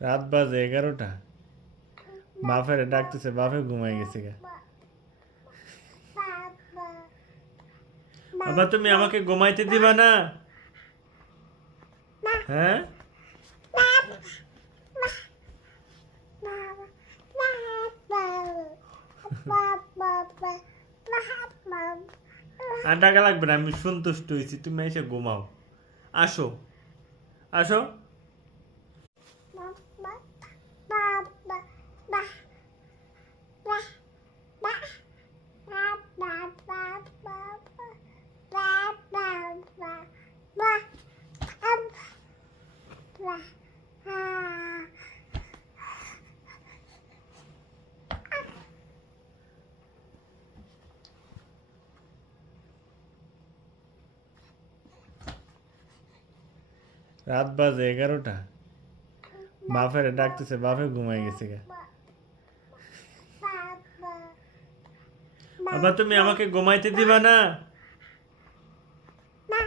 রাত বাজে 11টা। বাপেরে ডাকতেছে, বাপে ঘুমাই গেছে গা। বাবা তুমি আমাকে ঘুমাইতে দিবা না? হ্যাঁ, আর ডাকা লাগবে না, আমি সন্তুষ্ট হয়েছি, তুমি এসে ঘুমাও। আসো, আসো। রাত বাজে 11টা। বাপেরে ডাকতেছে, বাপে ঘুমাই গেছে গা। বাবা তুমি আমাকে ঘুমাইতে দিবা না?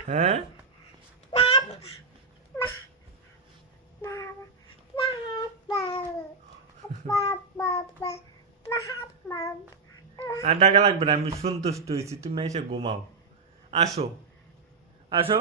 হ্যাঁ, আর ডাকা লাগবে না, আমি সন্তুষ্ট হয়েছি, তুমি এসে ঘুমাও। আসো, আসো।